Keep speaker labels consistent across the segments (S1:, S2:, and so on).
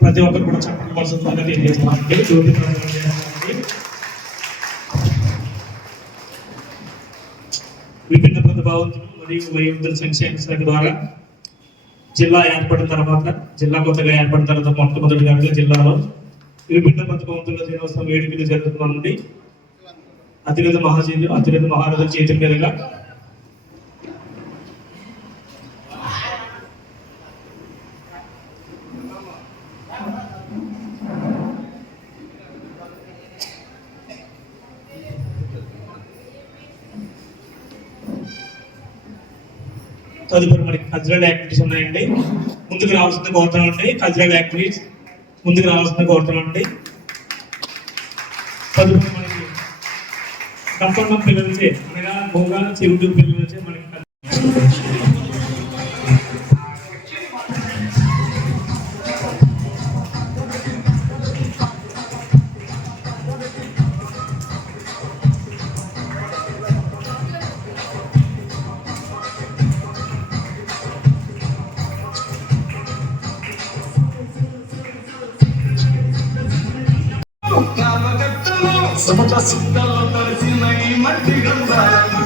S1: ప్రతి ఒక్కరు కూడా చెప్పవలసిందిగా తెలియజేస్తున్నామండి జ్యోతి విభిన్న ప్రతిభావంతులు మరియు వయోవృద్ధుల సంక్షేమ శాఖ ద్వారా జిల్లా ఏర్పడిన తర్వాత జిల్లా కొత్తగా ఏర్పడిన తర్వాత మొట్టమొదటిగా జిల్లాలో విభిన్న ప్రతిభావంతుల దినోత్సవం వేడుకలు జరుగుతున్నామండి. అతిరథ మహాజీలు అతిరథ మహారథుల చేతుల మీదుగా తదుపరి మరి కల్చరల్ యాక్టివిటీస్ ఉన్నాయండి. ముందుకు రావాల్సింది కోరుతున్నాం అండి. కల్చరల్ యాక్టివిటీస్ ముందుకు రావాల్సింది కోరుతున్నాం అండి. తదుపరి మనకి కప్పండం పిల్లలకి అనగా బొంగ చెవిటి పిల్లలు మనకి
S2: సమత సిద్ధంలో తలసిన ఈ మట్టి గంధారం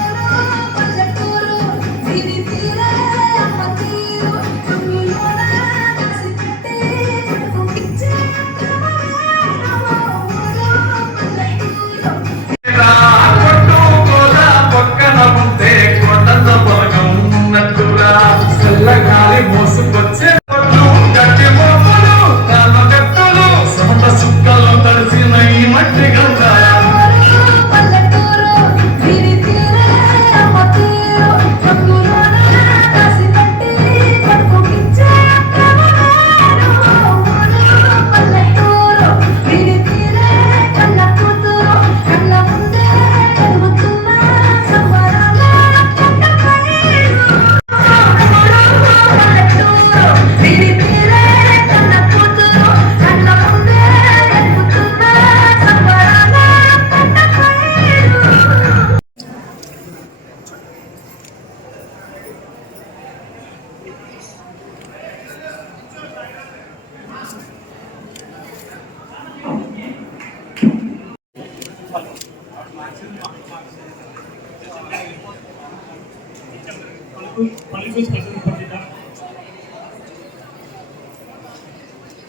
S2: పలుకు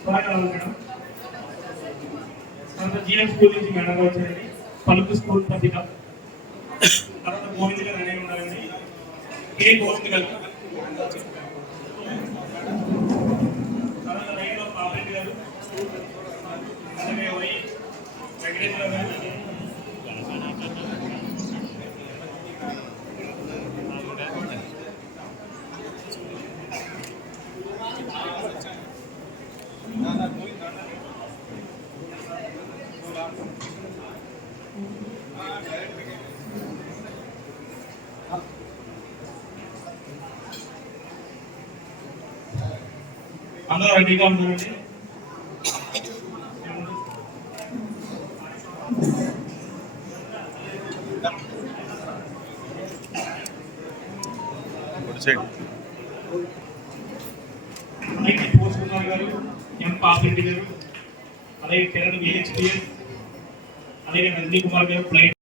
S1: పలుకు తర్వాత జిఎం స్కూల్ నుంచి మేడం గారు వచ్చారండి. పలుపు స్కూల్ పత్రిక తర్వాత గోవింద్ గారు అనేవి ఉన్నారండి. కే గోవింద్ గారు. తర్వాత రైల్లో పాపరెడ్డి గారు. అలాగే వై వెంకటేశ్వర గారు. అందరూ రెడీగా ఉన్నారండి అలాగే పోస్ట్ కుమార్ గారు ఎం పాపిరెడ్డి గారు అలాగే కిరణ్ విహెచ్పిఎస్ అలాగే నందిని కుమార్ గారు ఫ్లైట్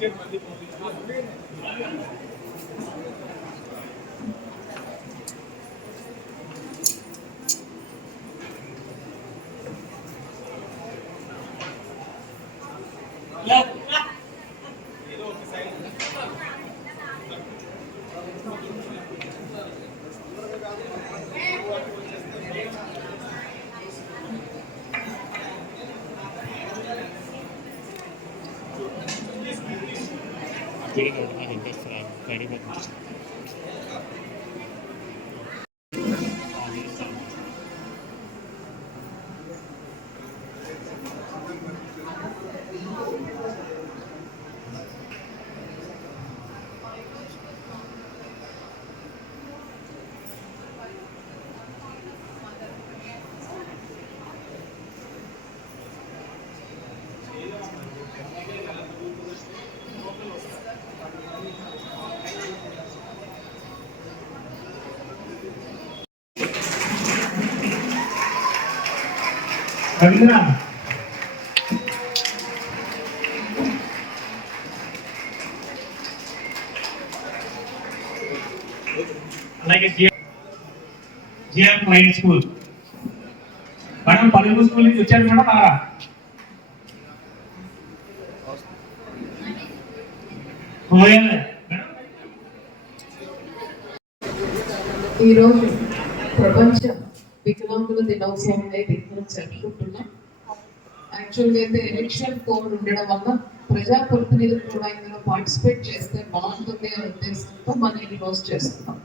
S1: Yeah.
S3: ぐるぐる回るレストがありました。
S1: రవీంద్ర అలాగే ప్రైవేట్ స్కూల్. మేడం పలువురు స్కూల్ నుంచి వచ్చారు మేడం రారా?
S4: ఈరోజు ప్రపంచం వికలాంగుల దినోత్సవం అనేది మనం జరుపుకుంటున్నాం యాక్చువల్గా అయితే ఎలక్షన్ కోడ్ ఉండడం వల్ల ప్రజా ప్రతినిధులు కూడా ఇందులో పార్టిసిపేట్ చేస్తే బాగుంటుంది అనే ఉద్దేశంతో మనం ఈ రోజు చేస్తున్నాం.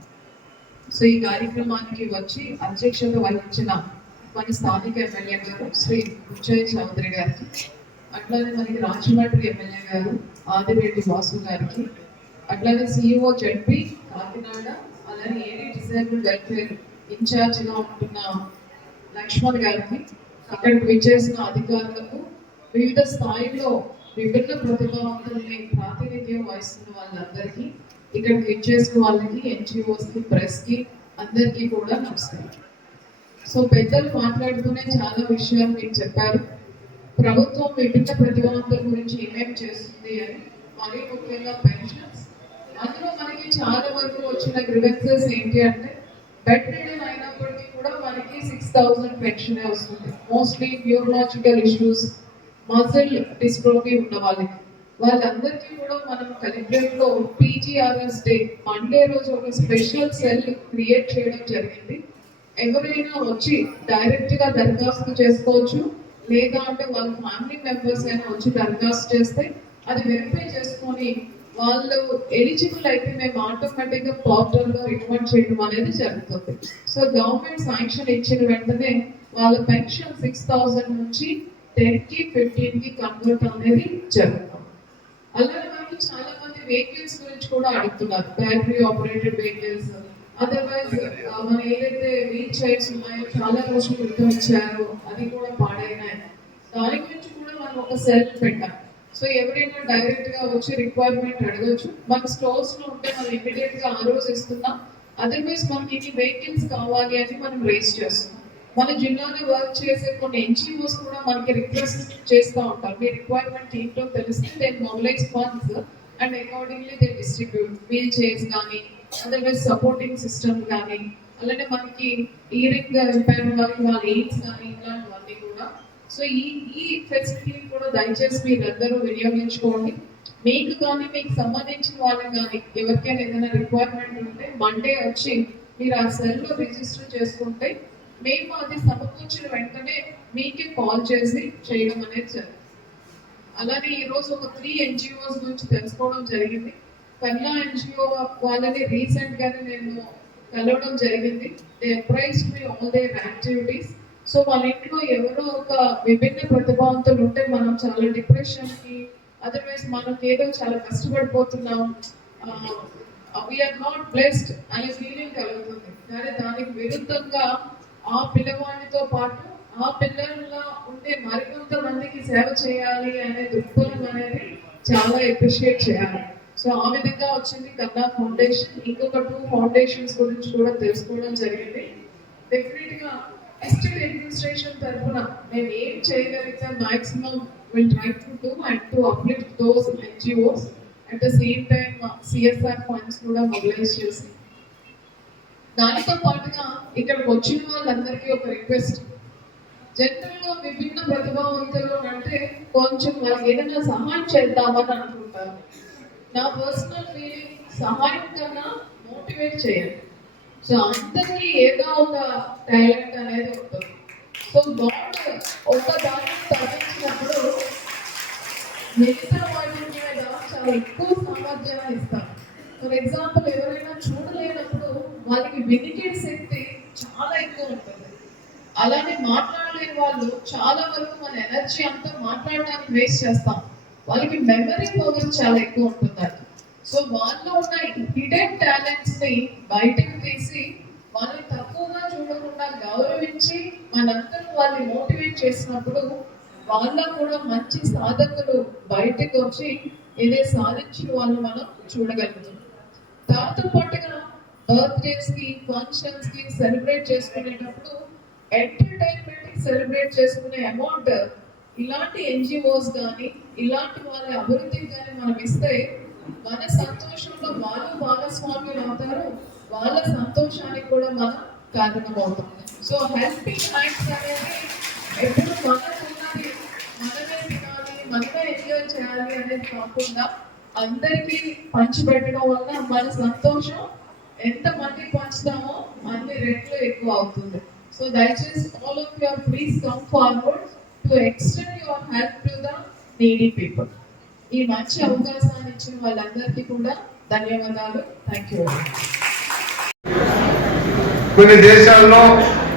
S4: సో ఈ కార్యక్రమానికి వచ్చి అధ్యక్షత వహించిన మన స్థానిక ఎమ్మెల్యే గారు శ్రీ బుచ్చయ్య చౌదరి గారికి అట్లానే మనకి రాజమండ్రి ఎమ్మెల్యే గారు ఆదిరెడ్డి వాసు గారికి అట్లానే సిఇఓ జడ్పి కాకినాడ అలానే ఏడీ డిసేబుల్ వెల్ఫేర్ ఇన్ఛార్జిగా ఉంటున్న లక్ష్మణ్ గారికి అక్కడికి విచ్చేసిన అధికారులకు వివిధ స్థాయిలో విభిన్న ప్రతిభావంతుల్ని ప్రాతినిధ్యం వహిస్తున్న వాళ్ళందరికీ ఇక్కడికి విచ్చేసిన వాళ్ళకి ఎన్జిఓస్కి ప్రెస్కి అందరికీ కూడా నమస్కారం. సో పెద్దలు మాట్లాడుతూనే చాలా విషయాలు మీకు చెప్పారు. ప్రభుత్వం విభిన్న ప్రతిభావంతుల గురించి ఏమేం చేస్తుంది అని మరీ ముఖ్యంగా పెన్షన్స్. అందులో మనకి చాలా వరకు వచ్చిన గ్రివెన్సెస్ ఏంటి అంటే బెడ్ రిడన్ అయినప్పటికీ కూడా మనకి సిక్స్ థౌసండ్ పెన్షన్ వస్తుంది. Mostly neurological issues muscle dystrophy ఉన్న వాళ్ళకి. వాళ్ళందరికీ కూడా మనం కలెక్టర్లో పీజీఆర్ఎస్ డే మండే రోజు ఒక స్పెషల్ సెల్ క్రియేట్ చేయడం జరిగింది. ఎవరైనా వచ్చి డైరెక్ట్గా దరఖాస్తు చేసుకోవచ్చు. లేదా అంటే వాళ్ళ ఫ్యామిలీ మెంబర్స్ అయినా వచ్చి దరఖాస్తు చేస్తే అది వెరిఫై చేసుకొని వాళ్ళు ఎలిజిబుల్ అయితే మేము ఆటోమేటిక్గా పోర్టల్లో రికమెండ్ చేయడం అనేది జరుగుతుంది. సో గవర్నమెంట్ శాంక్షన్ ఇచ్చిన వెంటనే వాళ్ళ పెన్షన్ సిక్స్ థౌసండ్ నుంచి టెన్కి ఫిఫ్టీన్కి కన్వర్ట్ అనేది జరుగుతుంది. అలాగే మనకి చాలా మంది వెహికల్స్ గురించి కూడా అడుగుతున్నారు. బ్యాటరీ ఆపరేటెడ్ వెహికల్స్ అదర్వైజ్ మన ఏదైతే వీల్ చైర్స్ ఉన్నాయో చాలా రోజులు క్రితం ఇచ్చారో అది కూడా పాడైనాయి. దాని గురించి కూడా మనం ఒక సెల్ పెట్టాం. సో ఎవరైనా డైరెక్ట్గా వచ్చి రిక్వైర్మెంట్ అడగచ్చు. మన స్టోర్స్లో ఉంటే మనం ఇమీడియట్గా ఆ రోజు ఇస్తున్నాం. అదర్వైజ్ మనకి ఇన్ని వెహికల్స్ కావాలి అని మనం రేస్ చేస్తున్నాం. మన జిల్లాలో వర్క్ చేసే కొన్ని ఎన్జిఓస్ కూడా మనకి రిక్వెస్ట్ చేస్తూ ఉంటారు. మీ రిక్వైర్మెంట్ ఏంటో తెలిస్తే then mobilise funds and accordingly they distribute wheelchairs కానీ అదర్వైజ్ సపోర్టింగ్ సిస్టమ్ కానీ అలానే మనకి ఇయరింగ్ ఇంపైర్ వాళ్ళకి వాళ్ళ ఎయిడ్స్ కానీ ఇలాంటి సో ఈ ఈ ఫెసిలిటీ కూడా దయచేసి మీరందరూ వినియోగించుకోండి. మీకు కానీ మీకు సంబంధించిన వాళ్ళకి కానీ ఎవరికైనా ఏదైనా రిక్వైర్మెంట్ ఉంటే మండే వచ్చి మీరు ఆ సెల్లో రిజిస్టర్ చేసుకుంటే మేము అది సమకూర్చిన వెంటనే మీకే కాల్ చేసి చేయడం అనేది జరుగుతుంది. అలానే ఈరోజు ఒక త్రీ ఎన్జిఓస్ గురించి తెలుసుకోవడం జరిగింది. కన్నా ఎన్జిఓ వాళ్ళని రీసెంట్గానే నేను కలవడం జరిగింది. They praise me all their activities so మన ఇంట్లో ఎవరో ఒక విభిన్న ప్రతిభావంతులు ఉంటే మనం చాలా డిప్రెషన్కి అదర్వైజ్ మనం ఏదో చాలా కష్టపడిపోతున్నాం. వీఆర్ నాట్ బ్లెస్డ్ అనే ఫీలింగ్ కలుగుతుంది. కానీ దానికి విరుద్ధంగా ఆ పిల్లవాడితో పాటు ఆ పిల్లల్లో ఉండే మరికొంత మందికి సేవ చేయాలి అనే దృక్పథం అనేది చాలా అప్రిషియేట్ చేయాలి. సో ఆ విధంగా వచ్చింది కన్నా ఫౌండేషన్ ఇంకొక టూ ఫౌండేషన్స్ గురించి కూడా తెలుసుకోవడం జరిగింది. డెఫినెట్గా ఎస్టేట్ అడ్మినిస్ట్రేషన్ తరఫున మేము ఏం చేయగలిగితే maximum will try to do and to uplift those NGOs at the same time CSR funds కూడా మొబిలైజ్ చేసి. దానితో పాటుగా ఇక్కడికి వచ్చిన వాళ్ళందరికీ ఒక రిక్వెస్ట్ జనరల్గా విభిన్న ప్రతిభావంతులు అంటే కొంచెం వాళ్ళకి ఏదైనా సహాయం చేద్దామని అనుకుంటారు నా పర్సనల్ ఫీలింగ్ సహాయం కన్నా మోటివేట్ చేయాలి సో అందరికీ ఏదో ఒక టాలెంట్ అనేది ఉంటుంది. సో గాడ్ ఒక దాన్ని తగ్గించినప్పుడు మిగతా వాటి మీద చాలా ఎక్కువ సామర్థ్యాన్ని ఇస్తాం ఫర్ ఎగ్జాంపుల్ ఎవరైనా చూడలేనప్పుడు వాళ్ళకి వినికిడ్ శక్తి చాలా ఎక్కువ ఉంటుంది. అలానే మాట్లాడలేని వాళ్ళు చాలా వరకు మన ఎనర్జీ అంతా మాట్లాడడానికి వేస్ట్ చేస్తాం. వాళ్ళకి మెమరీ పవర్ చాలా ఎక్కువ ఉంటుంది సో వాళ్ళలో ఉన్న హిడెన్ టాలెంట్స్ని బయటకు తీసి వాళ్ళని తక్కువగా చూడకుండా గౌరవించి మనందరం వాళ్ళని మోటివేట్ చేసినప్పుడు వాళ్ళ కూడా మంచి సాధకులు బయటకు వచ్చి ఏదే సాధించిన వాళ్ళు మనం చూడగలుగుతాం. దాంతో పాటుగా బర్త్డేస్కి ఫంక్షన్స్కి సెలబ్రేట్ చేసుకునేటప్పుడు ఎంటర్టైన్మెంట్కి సెలబ్రేట్ చేసుకునే అమౌంట్ ఇలాంటి ఎన్జిఓస్ కానీ ఇలాంటి వాళ్ళ అభివృద్ధికి కానీ మనం ఇస్తే మన సంతోషంలో వాళ్ళు భాగస్వామ్యులు అవుతారు. వాళ్ళ సంతోషానికి కూడా మనం కారణమవుతుంది సో హెల్పింగ్ హ్యాండ్స్ అనేది ఎప్పుడు మనకున్నది మనమే తినాలి మనమే ఎంజాయ్ చేయాలి అనేది కాకుండా అందరికీ పంచిపెట్టడం వల్ల మన సంతోషం ఎంత మంది పంచుతామో అన్ని రెట్లు ఎక్కువ అవుతుంది. సో దయచేసి all of your please come forward to extend your help to the needy people ఈ మంచి అవకాశాన్ని ఇచ్చిన వాళ్ళందరికీ కూడా ధన్యవాదాలు. థ్యాంక్ యూ
S5: కొన్ని దేశాల్లో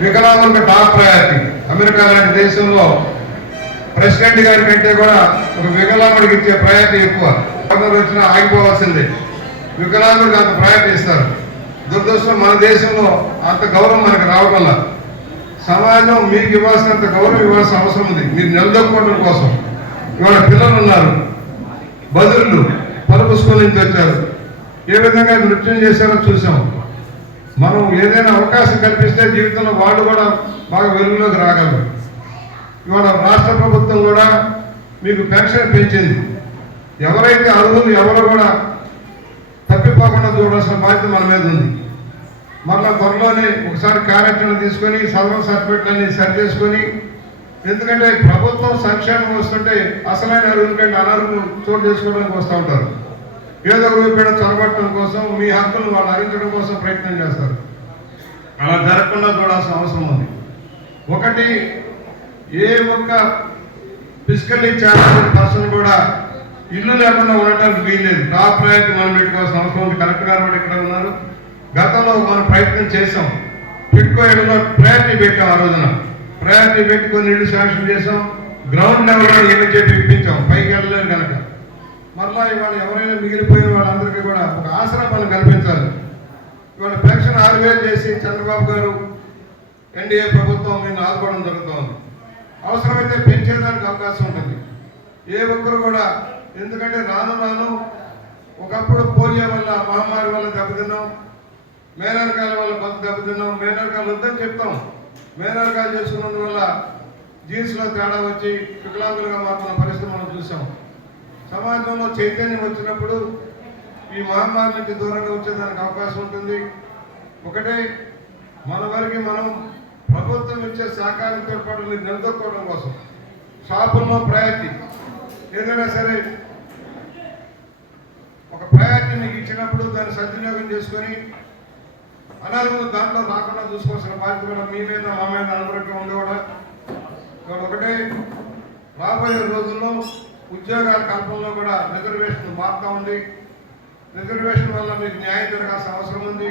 S5: వికలాంగులకు టాప్ ప్రయారిటీ. అమెరికా లాంటి దేశంలో ప్రెసిడెంట్ గారి కంటే కూడా ఒక వికలాంగుడికి ఇచ్చే ప్రయారిటీ ఎక్కువ. గవర్నర్ వచ్చినా ఆగిపోవాల్సిందే. వికలాంగుడికి అంత ప్రయారిటీ ఇస్తారు. దురదృష్టం మన దేశంలో అంత గౌరవం మనకు రావటం సమాజం మీకు ఇవ్వాల్సినంత గౌరవం ఇవ్వాల్సిన అవసరం ఉంది. మీరు నిలదొక్కోవడం కోసం. ఇవాళ పిల్లలు ఉన్నారు. బదులు పలుపు తెచ్చారు వచ్చారు. ఏ విధంగా నృత్యం చేశారో చూసాం. మనం ఏదైనా అవకాశం కల్పిస్తే జీవితంలో వాళ్ళు కూడా బాగా వెలుగులోకి రాగలరు. ఇవాళ రాష్ట్ర ప్రభుత్వం కూడా మీకు పెన్షన్ పెంచింది. ఎవరైతే అర్హులు ఎవరు కూడా తప్పిపోకుండా చూడాల్సిన బాధ్యత మన మీద ఉంది. మరలా త్వరలోనే ఒకసారి కార్యాచరణ తీసుకొని సర్వ సర్టిఫికెట్లన్నీ సరి చేసుకొని ఎందుకంటే ప్రభుత్వం సంక్షేమం వస్తుంటే అసలైన అర్హుల కంటే అనర్హులు చోటు చేసుకోవడానికి వస్తూ ఉంటారు. ఏదో పేడ చొరబట్టడం కోసం మీ హక్కులను వాళ్ళు హరించడం కోసం ప్రయత్నం చేస్తారు. అలా జరగకుండా చూడాల్సిన అవసరం ఉంది. ఒకటి ఏ ఒక్క ఫిజికల్లీ ఛాలెంజ్ పర్సన్ కూడా ఇల్లు లేకుండా ఉండటానికి వీల్లేదు. టాప్ ప్రయారిటీ మనం పెట్టుకోవాల్సిన అవసరం ఉంది. కలెక్టర్ గారు కూడా ఇక్కడ ఉన్నారు. గతంలో మనం ప్రయత్నం చేసాం పెట్టుకోవడంలో ప్రయత్నం పెట్టాం ఆ రోజున. ప్రయారిటీ పెట్టుకొని కొన్ని ఇల్లు శాంక్షన్ చేసాం గ్రౌండ్ లెవెల్లో ఏమి చెప్పి ఇప్పించాం. పైకి వెళ్ళలేదు కనుక. మరలా ఇవాళ ఎవరైనా మిగిలిపోయిన వాళ్ళందరికీ కూడా ఒక ఆసరా మనం కల్పించాలి. ఇవాళ పెన్షన్ ఆరు వేలు చేసి చంద్రబాబు గారు ఎన్డీఏ ప్రభుత్వం మేము ఆదుకోవడం జరుగుతోంది. అవసరమైతే పెంచేదానికి అవకాశం ఉంటుంది. ఏ ఒక్కరు కూడా ఎందుకంటే రాను రాను ఒకప్పుడు పోలియో వల్ల మహమ్మారి వల్ల దెబ్బతిన్నాం. మేనరకాల వల్ల కొంత దెబ్బతిన్నాం. మేనరకాలు వద్దని చెప్తాం. మేనరకాలు చేసుకున్నందువల్ల జీన్స్లో తేడా వచ్చి వికలాంగులుగా మారుతున్న పరిస్థితి మనం చూసాం. సమాజంలో చైతన్యం వచ్చినప్పుడు ఈ మహమ్మారి నుంచి దూరంగా వచ్చేదానికి అవకాశం ఉంటుంది. ఒకటే మన వరకు మనం ప్రభుత్వం ఇచ్చే సహకారంతో పాటు నిలదొక్కోవడం కోసం షాపుల్లో ప్రయారిటీ. ఏదైనా సరే ఒక ప్రయారిటీ మీకు ఇచ్చినప్పుడు దాన్ని సద్వినియోగం చేసుకొని అనాథులు దాంట్లో రాకుండా చూసుకోవాల్సిన బాధ్యత కూడా మీ మీద మా మీద అనుకున్నట్టు ఉంది కూడా. ఒకటే రాబోయే రోజుల్లో ఉద్యోగాల కల్పనలో కూడా రిజర్వేషన్ మారుతా ఉంది. రిజర్వేషన్ వల్ల మీకు న్యాయం జరగాల్సిన అవసరం ఉంది.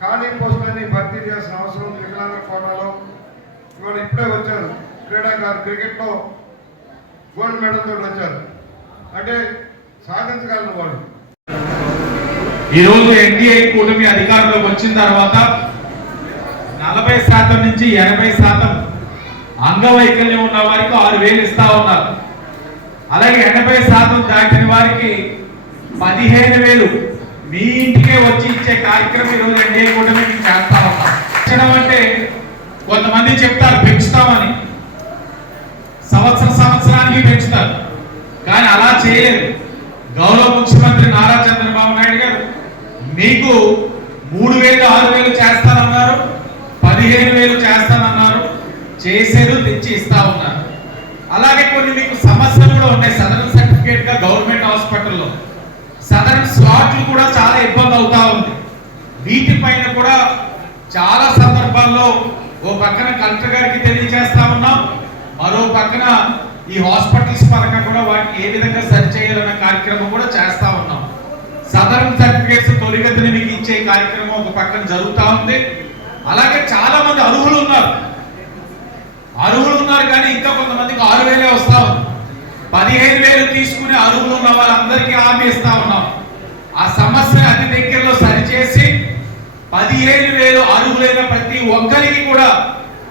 S5: ఖాళీ పోస్టులని భర్తీ చేయాల్సిన అవసరం ఉంది వికలాంగ కోటాలో. ఇవాళ ఇప్పుడే వచ్చారు. క్రీడాకారు క్రికెట్లో గోల్డ్ మెడల్ తోటి వచ్చారు. అంటే సాధించగలను వాళ్ళు.
S6: ఈ రోజు ఎన్డీఏ కూటమి అధికారంలోకి వచ్చిన తర్వాత నలభై శాతం నుంచి ఎనభై శాతం అంగవైకల్యం ఉన్న వారికి ఆరు వేలు ఇస్తా ఉన్నారు. అలాగే ఎనభై శాతం దాటిన వారికి పదిహేను వేలు మీ ఇంటికే వచ్చి ఇచ్చే కార్యక్రమం ఈ రోజు ఎన్డీఏ కూటమి చేస్తా ఉన్నాం అంటే కొంతమంది చెప్తారు పెంచుతామని. సంవత్సర సంవత్సరానికి పెంచుతారు. కానీ అలా చేయలేదు గౌరవ ముఖ్యమంత్రి నారా చంద్రబాబు నాయుడు గారు మీకు మూడు వేలు ఆరు వేలు చేస్తానన్నారు పదిహేను వేలు చేస్తానన్నారు చేసేది తెచ్చి ఇస్తా ఉన్నారు. అలాగే కొన్ని మీకు సమస్యలు కూడా ఉన్నాయి. సదరన్ సర్టిఫికేట్గా గవర్నమెంట్ హాస్పిటల్లో సదరన్ స్లాట్లు కూడా చాలా ఇబ్బంది అవుతా ఉంది. వీటిపైన కూడా చాలా సందర్భాల్లో ఓ పక్కన కలెక్టర్ గారికి తెలియజేస్తా ఉన్నాం. మరో పక్కన ఈ హాస్పిటల్స్ పరంగా కూడా వాటిని ఏ విధంగా సరి చేయాలన్న కార్యక్రమం కూడా చేస్తా సదరన్ సర్టిఫికేట్స్ త్వరిగతిని మీకు ఇచ్చే కార్యక్రమం ఒక పక్కన జరుగుతూ ఉంది. అలాగే చాలా మంది అర్హులు ఉన్నారు. అరువులు ఉన్నారు కానీ ఇంకా కొంతమందికి ఆరు వేలే వస్తా ఉంది. పదిహేను వేలు తీసుకుని అరువులు ఉన్న వాళ్ళందరికీ హామీ ఇస్తా ఉన్నాం. ఆ సమస్యను అతి దగ్గరలో సరిచేసి పదిహేను వేలు అర్హులైన ప్రతి ఒక్కరికి కూడా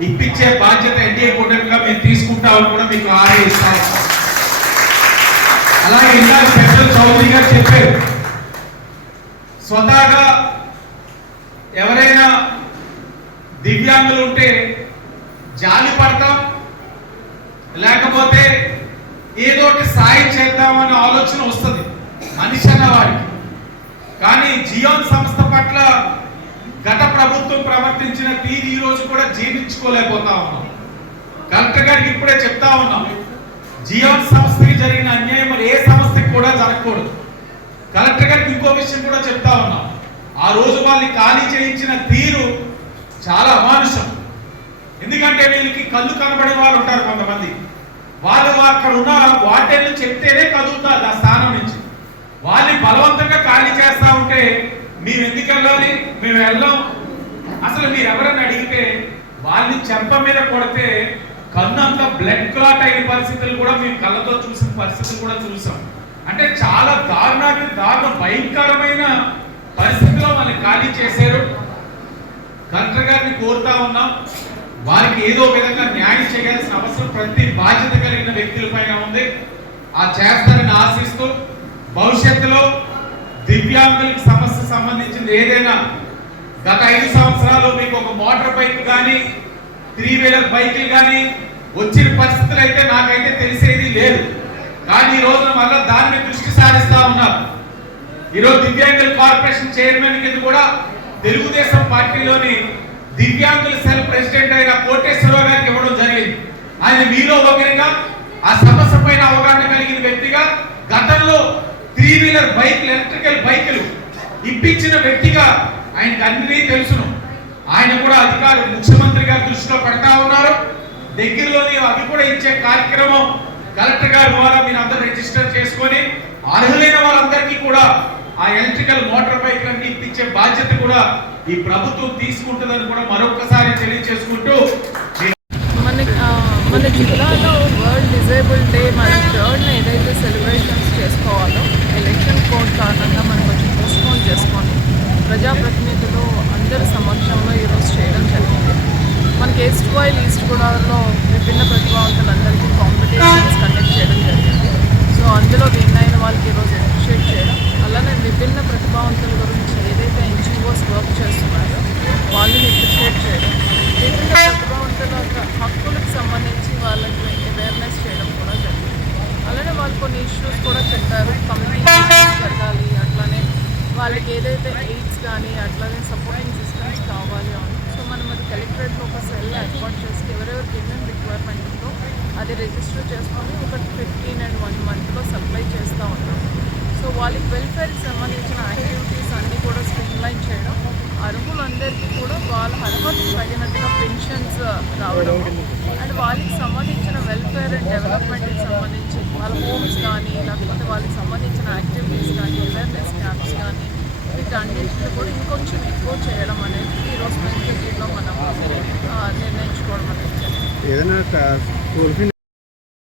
S6: ఇప్పించే బాధ్యత ఎన్డీఏ కూటమిగా మేము తీసుకుంటామని కూడా మీకు హామీ ఇస్తాం అలాగే ఇందాక చౌదరి గారు చెప్పారు. స్వతహాగా ఎవరైనా దివ్యాంగులు ఉంటే జాలి పడతాం లేకపోతే ఏదోటి సాయం చేద్దామనే ఆలోచన వస్తుంది మనిషి అన్నవాడికి. కానీ జియోన్ సంస్థ పట్ల గత ప్రభుత్వం ప్రవర్తించిన తీరు ఈ రోజు కూడా జీర్ణించుకోలేకపోతా ఉన్నాం. కలెక్టర్ గారికి ఇప్పుడే చెప్తా ఉన్నాం జియోన్ సంస్థకి జరిగిన అన్యాయం మరి ఏ సంస్థకి కూడా జరగకూడదు. కలెక్టర్ గారికి ఇంకో విషయం కూడా చెప్తా ఉన్నాం. ఆ రోజు వాళ్ళని ఖాళీ చేయించిన తీరు చాలా అమానుషం. ఎందుకంటే వీళ్ళకి కళ్ళు కనబడే వాళ్ళు ఉంటారు కొంతమంది. వాళ్ళు అక్కడ ఉన్న వాటర్లు చెప్తేనే కదులుతారు ఆ స్థానం నుంచి. వాళ్ళని బలవంతంగా ఖాళీ చేస్తా ఉంటే మేము ఎందుకు వెళ్ళాలి? మేము వెళ్ళాం. అసలు మీరు ఎవరైనా అడిగితే వాళ్ళని చెంప మీద కొడితే కన్ను అంతా బ్లడ్ క్లాట్ అయిన పరిస్థితులు కూడా మేము కళ్ళతో చూసిన పరిస్థితులు కూడా చూసాం. అంటే చాలా దారుణానికి దారుణ భయంకరమైన పరిస్థితిలో వాళ్ళని ఖాళీ చేశారు. కలెక్టర్ గారిని కోరుతా ఉన్నాం. వారికి ఏదో విధంగా న్యాయం చేయాల్సిన అవసరం ప్రతి బాధ్యత కలిగిన వ్యక్తులపైన ఉంది. ఆ చేస్తారని ఆశిస్తూ భవిష్యత్తులో దివ్యాంగులకి సమస్య సంబంధించింది ఏదైనా గత ఐదు సంవత్సరాలు మీకు ఒక మోటార్ బైక్ కానీ త్రీ వీలర్ బైకులు కానీ వచ్చిన పరిస్థితులు అయితే నాకైతే తెలిసేది లేదు. కానీ ఈ రోజున మళ్ళీ దాన్ని దృష్టి సారిస్తా ఉన్నారు. ఈరోజు దివ్యాంగుల కార్పొరేషన్ చైర్మన్ కింద కూడా తెలుగుదేశం పార్టీలోని దివ్యాంగుల సెల్ ప్రెసిడెంట్ అయిన కోటేశ్వరరావు గారికి ఇవ్వడం జరిగింది. ఆయన మీలో ఒకరిగా ఆ సమస్య పైన అవగాహన కలిగిన వ్యక్తిగా గతంలో త్రీ వీలర్ బైక్లు ఎలక్ట్రికల్ బైకులు ఇప్పించిన వ్యక్తిగా ఆయనకు అన్నీ తెలుసును. ఆయన కూడా అధికారులు ముఖ్యమంత్రి గారి దృష్టిలో పెడతా ఉన్నారు. దగ్గరలోని అవి కూడా ఇచ్చే కార్యక్రమం కలెక్టర్ గారి ద్వారా మీరు అందరూ రిజిస్టర్ చేసుకొని అర్హులైన వాళ్ళందరికీ కూడా ఆ ఎలక్ట్రికల్ మోటార్ బైక్లన్నీ ఇప్పించే బాధ్యత కూడా ఈ ప్రభుత్వం తీసుకుంటుందని కూడా మరొకసారి తెలియజేసుకుంటూ
S4: మన మన జిల్లాలో వరల్డ్ డిజేబుల్ డే మన థర్డ్న ఏదైతే సెలబ్రేషన్స్ చేసుకోవాలో ఎలక్షన్ కోడ్ కారణంగా మనం కొంచెం పోస్ట్పోన్ చేసుకొని ప్రజాప్రతినిధులు అందరి సమక్షంలో ఈరోజు చేయడం జరిగింది మనకి ఈస్ట్ వైల్ ఈస్ట్ గోదావరిలో విభిన్న ప్రతిభావంతులందరికీ కాంపిటీషన్స్ కండక్ట్ చేయడం జరిగింది సో అందులో విన్ అయిన వాళ్ళకి ఈరోజు అప్రిషియేట్ చేయడం అలానే విభిన్న ప్రతిభావంతుల గురించి ఏదైతే ఎన్జిఓస్ వర్క్ చేస్తున్నారో వాళ్ళని అప్రిషియేట్ చేయడం విభిన్న ప్రతిభావంతుల యొక్క హక్కులకు సంబంధించి వాళ్ళకి అవేర్నెస్ చేయడం కూడా జరిగింది అలానే వాళ్ళు కొన్ని ఇష్యూస్ కూడా చెప్పారు కమ్యూనిటీ జరగాలి అట్లానే వాళ్ళకి ఏదైతే ఎయిడ్స్ కానీ అట్లానే సపోర్టింగ్ సిస్టమ్స్ కావాలి అని సో మనం అది కలెక్టరేట్లో ఒక సెల్ ఏర్పాటు చేసి ఎవరెవరికి ఏమేమి రిక్వైర్మెంట్ ఉందో అది రిజిస్టర్ చేసుకొని ఒక ఫిఫ్టీన్ అండ్ వన్ మంత్లో సప్లై చేస్తూ ఉన్నాం. సో వాళ్ళకి వెల్ఫేర్కి సంబంధించిన యాక్టివిటీస్ అన్నీ కూడా స్ట్రీమ్లైన్ చేయడం అర్హులందరికీ కూడా వాళ్ళ అర్హత తగినట్టుగా పెన్షన్స్ రావడం అండ్ వాళ్ళకి సంబంధించిన వెల్ఫేర్ అండ్ డెవలప్మెంట్కి సంబంధించి వాళ్ళ హోమ్స్ కానీ లేకపోతే వాళ్ళకి సంబంధించిన యాక్టివిటీస్ కానీ అవేర్నెస్ క్యాంప్స్ కానీ వీటన్నిటిని కూడా ఇంకొంచెం ఎక్కువ చేయడం అనేది ఈరోజు మంచి మనం నిర్ణయించుకోవడం అనేది జరిగింది.
S7: ఏదైనా